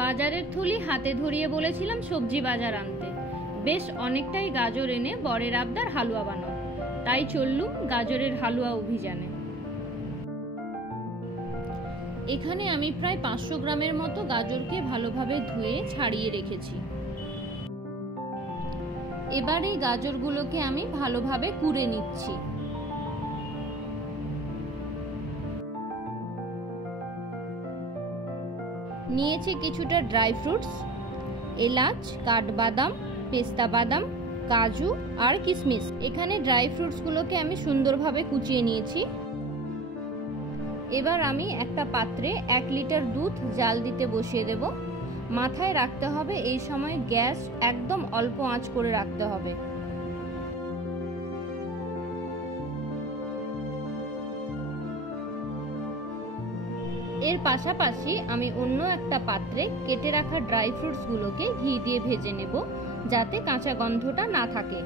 বাজারের থলি হাতে ধরিয়ে বলেছিলাম সবজি বাজার আনতে। বেশ অনেকটাই গাজর এনে বরের আবদার হালুয়া বানাও, তাই চললুম গাজরের হালুয়া অভিযানে। এখানে আমি প্রায় 500 গ্রামের মতো গাজরকে ভালোভাবে ধুয়ে ছাড়িয়ে রেখেছি। এবার এই গাজরগুলোকে আমি ভালোভাবে কুড়ে নিচ্ছি। নিয়েছি কিছুটা ড্রাই ফ্রুটস, এলাচ, কাঠবাদাম, পেস্তা বাদাম, কাজু আর কিশমিশ। এখানে ড্রাই ফ্রুটসগুলোকে আমি সুন্দরভাবে কুচিয়ে নিয়েছি। এবার আমি একটা পাত্রে 1 লিটার দুধ জাল দিতে বসিয়ে দেব। মাথায় রাখতে হবে এই সময় গ্যাস একদম অল্প আঁচ করে রাখতে হবে। এর পাশাপাশি আমি অন্য একটা পাত্রে কেটে রাখা ড্রাই ফ্রুটসগুলোকে ঘি দিয়ে ভেজে নেব, যাতে কাঁচা গন্ধটা না থাকে।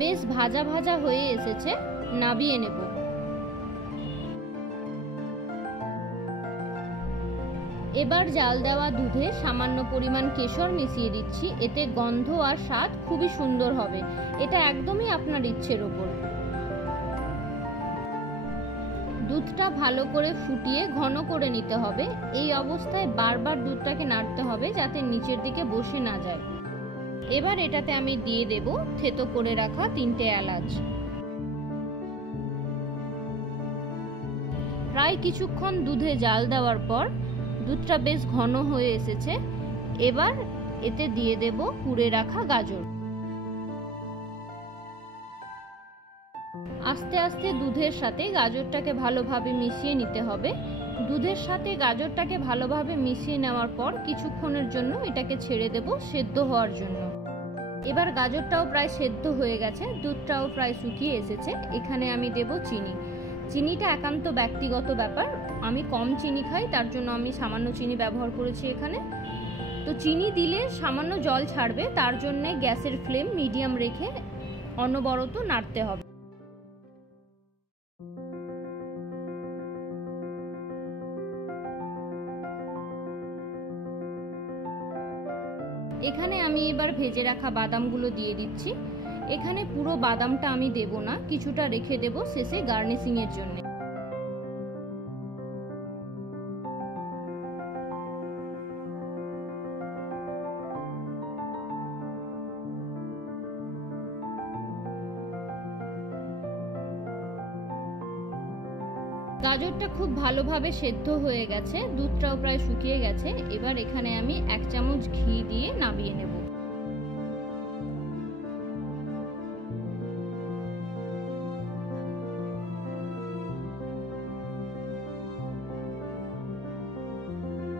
বেশ ভাজা ভাজা হয়ে এসেছে, নামিয়ে নেব। এবার জাল দেওয়া দুধে সামান্য পরিমাণ কেশর মিশিয়ে দিচ্ছি। এতে গন্ধ আর স্বাদ খুবই সুন্দর হবে। এটা একদমই আপনার ইচ্ছের ওপর। দুধটা ভালো করে ফুটিয়ে ঘন করে নিতে হবে। এই অবস্থায় বারবার দুধটাকে নাড়তে হবে যাতে নিচের দিকে বসে না যায়। এবার এটাতে আমি দিয়ে দেব থেতো করে রাখা 3টে এলাচ। প্রায় কিছুক্ষণ দুধে জাল দেওয়ার পর দুধটা বেশ ঘন হয়ে এসেছে। এবার এতে দিয়ে দেব কুড়ে রাখা গাজর। আস্তে আস্তে দুধের সাথে গাজরটাকে ভালোভাবে মিশিয়ে নিতে হবে। দুধের সাথে গাজরটাকে ভালোভাবে মিশিয়ে নেওয়ার পর কিছুক্ষণের জন্য এটাকে ছেড়ে দেব সেদ্ধ হওয়ার জন্য। এবার গাজরটাও প্রায় সেদ্ধ হয়ে গেছে, দুধটাও প্রায় শুকিয়ে এসেছে। এখানে আমি দেব চিনি। চিনিটা একান্ত ব্যক্তিগত ব্যাপার। আমি কম চিনি খাই, তার জন্য আমি সামান্য চিনি ব্যবহার করেছি এখানে। তো চিনি দিলে সামান্য জল ছাড়বে, তার জন্য গ্যাসের ফ্লেম মিডিয়াম রেখে অনবরত নাড়তে হবে। এখানে আমি এবার ভেজে রাখা বাদামগুলো দিয়ে দিচ্ছি। এখানে পুরো বাদামটা আমি দেব না, কিছুটা রেখে দেব শেষে গার্নিশিং এর জন্য। গাজরটা খুব ভালোভাবে সেদ্ধ হয়ে গেছে, দুধটাও প্রায় শুকিয়ে গেছে। এবার এখানে আমি 1 চামচ ঘি দিয়ে নামিয়ে নেব।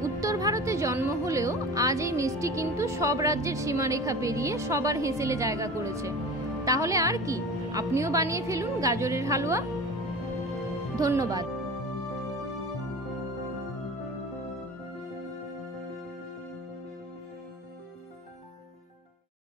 উত্তর ভারতে জন্ম হলেও আজ এই মিষ্টি কিন্তু সব রাজ্যের সীমারেখা পেরিয়ে সবার হেসেলে জায়গা করেছে। তাহলে আর কি, আপনিও বানিয়ে ফেলুন গাজরের হালুয়া। ধন্যবাদ।